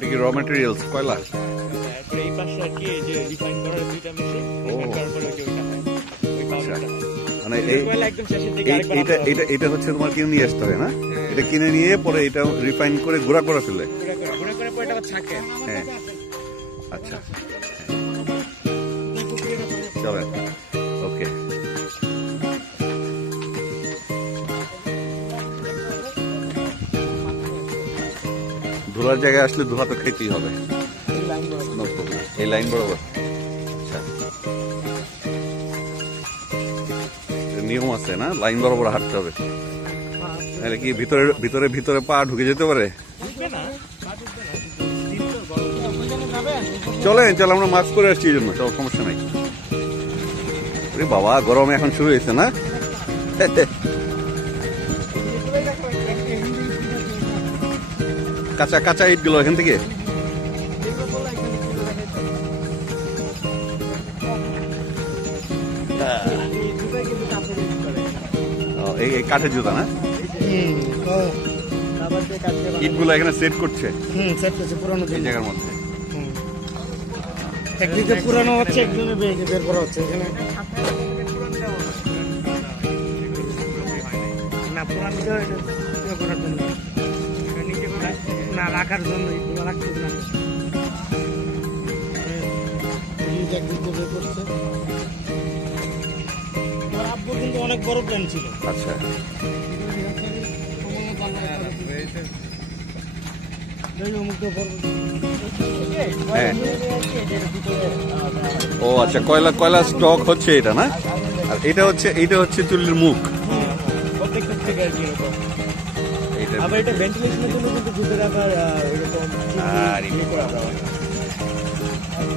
এটা কি র ম্যাটেরিয়ালস কয়লা? এই পাশে আর কি এই যে রিফাইন করার দুইটা মেশিন তারপরে ওই ওইটা হয় ওই পাউডারটা মানে কয়লা একদম শেষের দিকে আরেকবার এটা হচ্ছে তোমার কিনে নিয়ে আসতে হবে না? এটা কিনে নিয়ে পরে এটা রিফাইন করে গুঁড়া করে ফেলে। গুঁড়া করে পরে এটা থাকে। হ্যাঁ আচ্ছা চলেন ওকে। ধুলার জায়গায় আসলে ধুলা তো খেতেই হবে। এই লাইন বরাবর আচ্ছা নিয়ম আছে না? লাইন বরাবর হাঁটতে হবে, নাহলে কি ভিতরে ভিতরে ভিতরে পা ঢুকে যেতে পারে। চলেন চল, আমরা মাস্ক করে আসছি এই জন্য, চল সমস্যা নাই। বাবা গরম এখন শুরু হয়েছে না? কাঁচা কাঁচা ইট গুলো এখান থেকে এই কাঠের জুতা না? ইট গুলো এখানে সেট করছে পুরোনো জায়গার মধ্যে। একদিকে পুরানো হচ্ছে, একদিকে বের করা হচ্ছে এখানে। না পুরানো করার জন্য না, রাখার জন্য রাখতে না। একদিকে বের করছে। আব্বু কিন্তু অনেক বড় প্ল্যান ছিল। আচ্ছা ও আচ্ছা, কয়লা কয়লা স্টক হচ্ছে এটা না? আর এটা হচ্ছে চুল্লির মুখ। আবার এটা ভেন্টিলেশনের জন্য কিন্তু ভিতরে আবার এরকম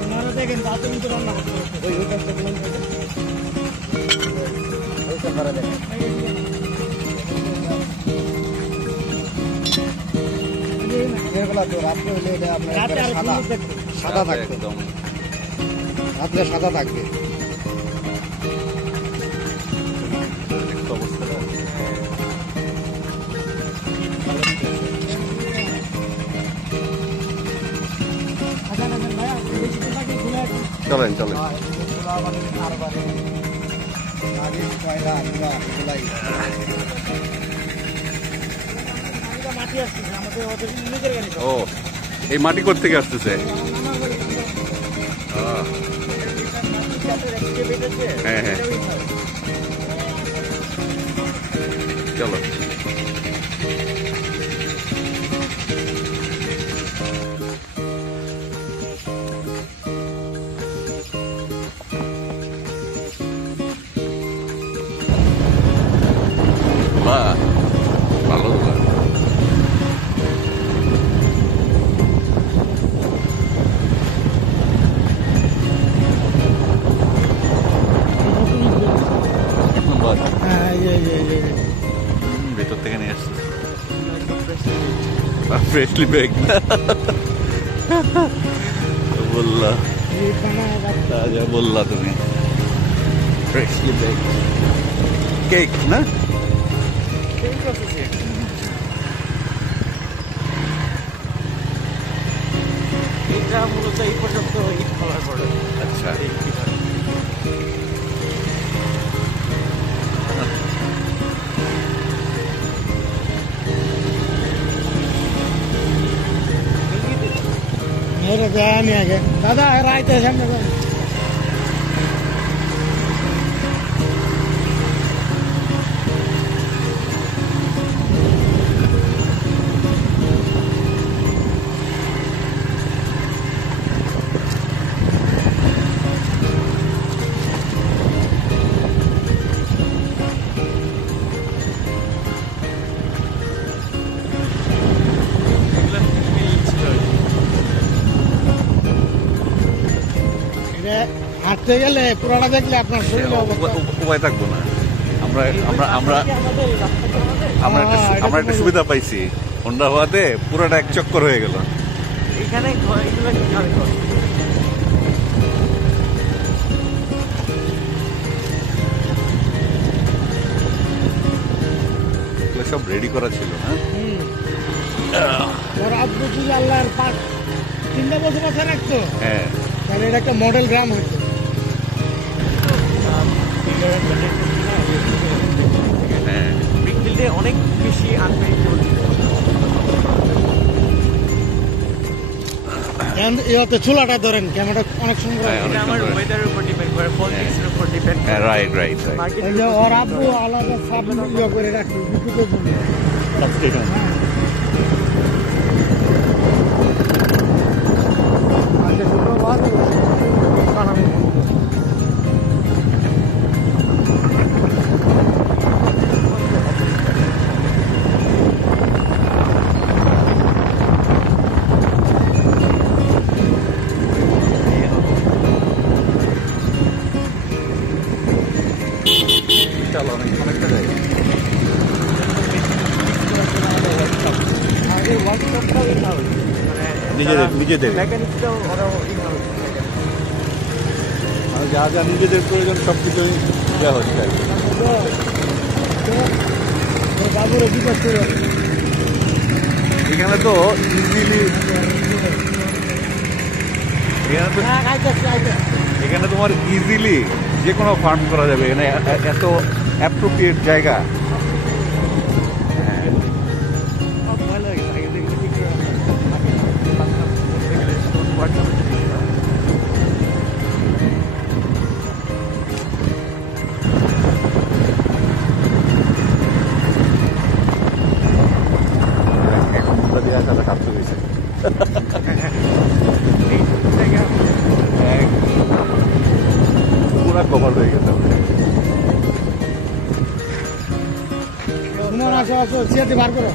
আপনারা দেখেন তাতে কিন্তু রান্না হচ্ছে ওই কাজটা বলুন ওইটা করা দেখেন। এগুলা তো রাতে হলে এটা আপনার সাদা থাকবে, একদম রাতে সাদা থাকবে। চলেন চলেন ও এই মাটি কোথা থেকে আসতেছে? হ্যাঁ হ্যাঁ চলো ভালো ভেতর থেকে নিয়ে আসছে ফ্রেশলি বেক বললা, তাজা বললা তুমি। ফ্রেশলি বেক কেক না? এটা মূলত এই পর্যন্ত ইট খোলার পরে। আচ্ছা मेरे ध्यान नहीं आ गया दादा राय थे सामने को হাঁটতে গেলে পুরোটা দেখলে আপনার শরীরে উপায় থাকবো না। আমরা একটা সুবিধা পাইছি, হোন্ডা হওয়াতে পুরোটা এক চক্কর হয়ে গেল। এখানে সব রেডি করা ছিল না? আল্লাহর পাক চিন্তা বসবাস রাখতো, হ্যাঁ তাহলে এটা একটা মডেল গ্রাম হতো। হ্যাঁ ব্রিকফিল্ডে অনেক বেশি আনপ্রেডিক্টেবল। ইয়াতে চুলাটা ধরেন ক্যামেরা অনেক সুন্দর। হ্যাঁ, অনেক আমার সুন্দর। ওয়েদারের উপর ডিপেন্ড করে, পলিটিক্সের উপর ডিপেন্ড হ্যাঁ করে। রাইট রাইট রাইট মার্কেট এই যে ওর আব্বু আলাদা সাব ইয়ে করে রাখতো বিদ্যুতের জন্য। আচ্ছা, শুক্রবার বানাবো। চলো অনেকটা জায়গা। আগে ওয়ার্কশপটাও ইন-হাউস, মানে নিজেদের মেকানিক্সটাও ওরাও ইন-হাউস। মানে যা যা নিজেদের প্রয়োজন সব কিছুই দেওয়া হচ্ছে আর কি। বাবুরে বিপদ করে এখানে তো ইজিলি এখানে তোমার ইজিলি যে কোনো ফার্ম করা যাবে। এখানে এত অ্যাপ্রোপ্রিয়েট জায়গা। ভালো লাগে, আগে দেখলে ঠিক করে ওয়ার্কশপে যদি এখন মুদ্রা দিয়ে আসাটা কাজ হয়েছে। এই জায়গা পুরা কভার হয়ে গেছে আমাদের। তোমার আসো আসো চেয়ারটি বার করো।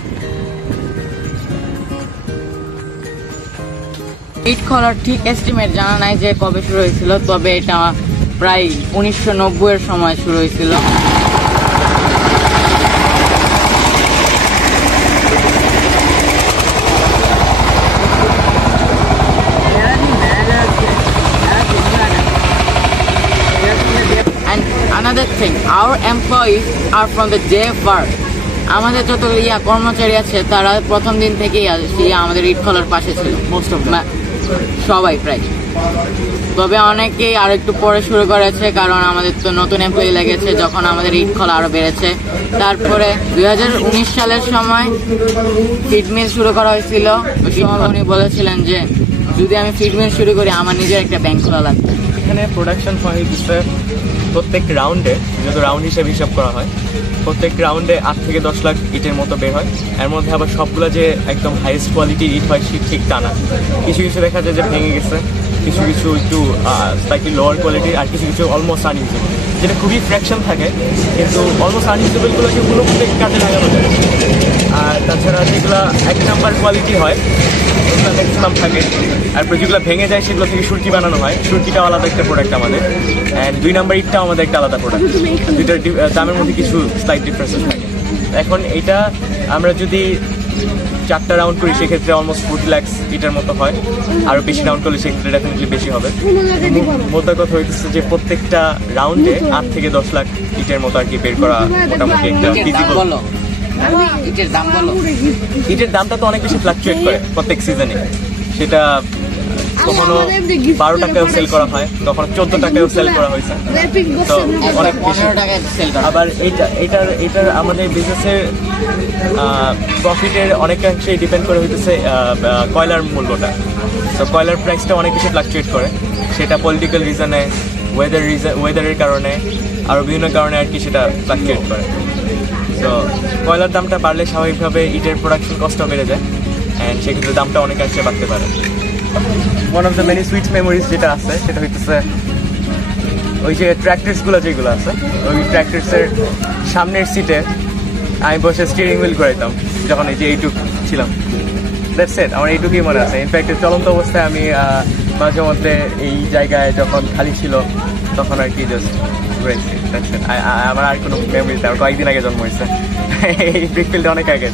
ইট খোলার ঠিক এস্টিমেট জানা নাই যে কবে শুরু হয়েছিল, তবে এটা প্রায় 1990 এর সময় শুরু হয়েছিল। And another thing, our employees are from the day of work. আমাদের যত কর্মচারী আছে তারা প্রথম দিন থেকেই আমাদের ইট খোলার পাশে ছিল, মোস্ট অফ সবাই প্রায়। তবে অনেকেই আর একটু পরে শুরু করেছে, কারণ আমাদের তো নতুন এমপ্লয়ি লেগেছে যখন আমাদের ইট খোলা আরো বেড়েছে। তারপরে 2019 সালের সময় ফিড মিল শুরু করা হয়েছিল। ওই সময় উনি বলেছিলেন যে যদি আমি ফিড মিল শুরু করি আমার নিজের একটা ব্যাংক খোলা লাগবে। এখানে প্রোডাকশন হয় হচ্ছে প্রত্যেক রাউন্ডে, যেহেতু রাউন্ড হিসাব করা হয়, প্রত্যেক রাউন্ডে 8 থেকে 10 লাখ ইটের মতো বের হয়। এর মধ্যে আবার সবগুলো যে একদম হাইয়েস্ট কোয়ালিটির ইট হয় ঠিক তা না। কিছু কিছু দেখা যায় যে ভেঙে গেছে, কিছু কিছু একটু স্লাইটলি লোয়ার কোয়ালিটির, আর কিছু কিছু অলমোস্ট আনইউজেবল, যেটা খুবই ফ্র্যাকশন থাকে, কিন্তু অলমোস্ট আনইউজেবলগুলোকে কোনো কাজে লাগানো যায়। আর তাছাড়া যেগুলো 1 নাম্বার কোয়ালিটি হয় ওগুলো ম্যাক্সিমাম থাকে, আর যেগুলো ভেঙে যায় সেগুলো থেকে সুরকি বানানো হয়। সুরকিটাও আলাদা একটা প্রোডাক্ট আমাদের, অ্যান্ড 2 নাম্বার ইটটাও আমাদের একটা আলাদা প্রোডাক্ট। দুইটার দামের মধ্যে কিছু স্লাইট ডিফারেন্সেস থাকে। এখন এইটা আমরা যদি 4টা রাউন্ড করি সেক্ষেত্রে অলমোস্ট 40 লাখ ইটের মতো হয়, আরও বেশি রাউন্ড করলে সেক্ষেত্রে ডেফিনেটলি বেশি হবে। মোদ্দা কথা হইতেছে যে প্রত্যেকটা রাউন্ডে 8 থেকে 10 লাখ ইটের মতো আর কি বের করা মোটামুটি একটা ফিজিবল। ইটের দাম বলো। ইটের দামটা তো অনেক বেশি ফ্লাকচুয়েট করে প্রত্যেক সিজনে। সেটা কখনো 12 টাকায়ও সেল করা হয়, কখনো 14 টাকায়ও সেল করা হয়েছে, তো অনেক বেশি। 15 টাকায় সেল করা। আবার এটার আমাদের বিজনেসের প্রফিটের অনেকাংশেই ডিপেন্ড করে হইতেছে কয়লার মূল্যটা। তো কয়লার প্রাইসটা অনেক বেশি ফ্লাকচুয়েট করে, সেটা পলিটিক্যাল রিজনে, ওয়েদারের কারণে, আরও বিভিন্ন কারণে আর কি সেটা ফ্লাকচুয়েট করে। তো কয়লার দামটা বাড়লে স্বাভাবিকভাবে ইটের প্রোডাকশন কস্টও বেড়ে যায়, অ্যান্ড সেক্ষেত্রে দামটা অনেকাংশে বাড়তে পারে। One of the many sweet memories যেটা আছে সেটা হইতেছে ওই যে ট্র্যাক্টরসগুলো যেগুলো আছে, ওই ট্র্যাক্টরসের সামনের সিটে আমি বসে স্টিয়ারিং হুইল করাইতাম যখন এই যে এইটুক ছিলাম। দ্যাটস ইট, আমার এইটুকুই মনে আছে। ইনফ্যাক্ট চলন্ত অবস্থায় আমি মাঝে মধ্যে এই জায়গায় যখন খালি ছিল তখন আর কি জাস্ট ঘুরেছি। আমার আর কোনো মেমোরি, আমার কয়েকদিন আগে জন্ম হয়েছে, এই ব্রিকফিল্ডে অনেক আগে।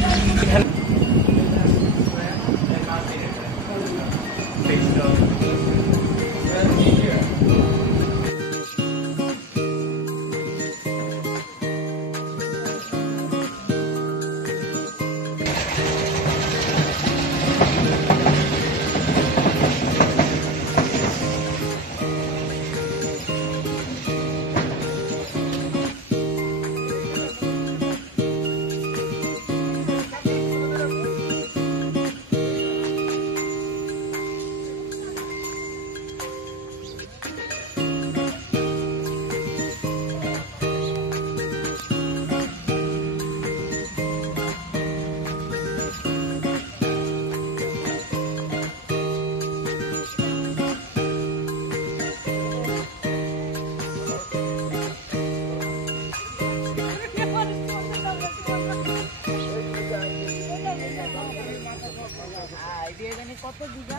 কত বিঘা?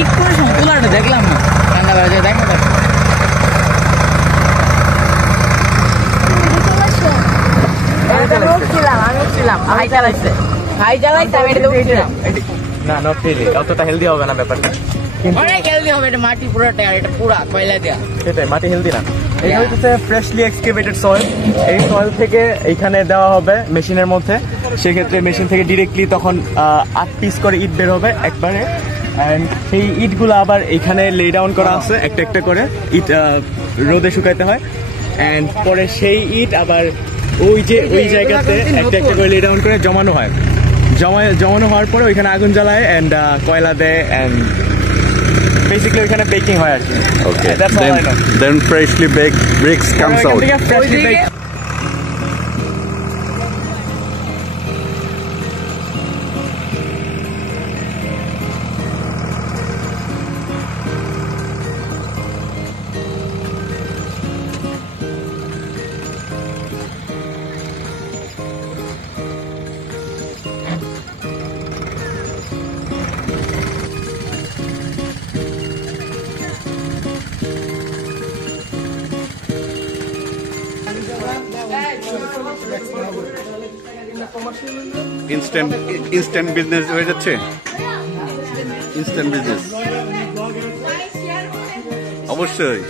ইট করে সম্পূর্ণটা দেখলাম না, ঠান্ডা বাজে দেখ না। আমি ছিলাম ভাই চালাইছে, ভাই চালাইছে, আমি এটা উঠছিলাম। না নট রিয়েলি, অতটা হেলদি হবে না ব্যাপারটা। অনেক হেলদি হবে, এটা মাটি পুরোটা, আর এটা পুরা কয়লা দেয়া। সেটাই, মাটি হেলদি না। এটা হচ্ছে ফ্রেশলি এক্সকেভেটেড সয়েল। এই সয়েল থেকে এইখানে দেওয়া হবে মেশিনের মধ্যে। সেক্ষেত্রে মেশিন থেকে ডিরেক্টলি তখন 8 পিস করে ইট বের হবে একবারে। অ্যান্ড সেই ইটগুলো আবার এইখানে লে ডাউন করা আছে, একটা একটা করে ইট রোদে শুকাইতে হয়। অ্যান্ড পরে সেই ইট আবার ওই জায়গাতে একটা একটা করে লে ডাউন করে জমানো হয়। জমানো হওয়ার পরে ওইখানে আগুন জ্বালায় অ্যান্ড কয়লা দেয় অ্যান্ড বেসিক্যালি ওইখানে বেকিং হয় আর কি। Okay. That's all I know. Then freshly baked bricks comes out. Freshly baked. Instant business হয়ে যাচ্ছে, ইনস্ট্যান্ট বিজনেস অবশ্যই।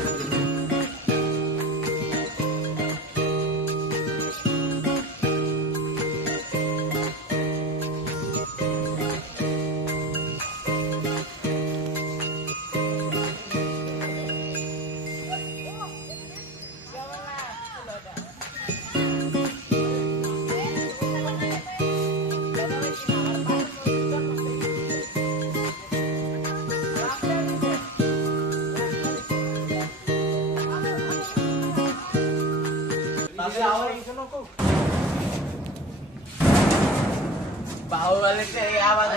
বাহুবলীতে এই আওয়াজ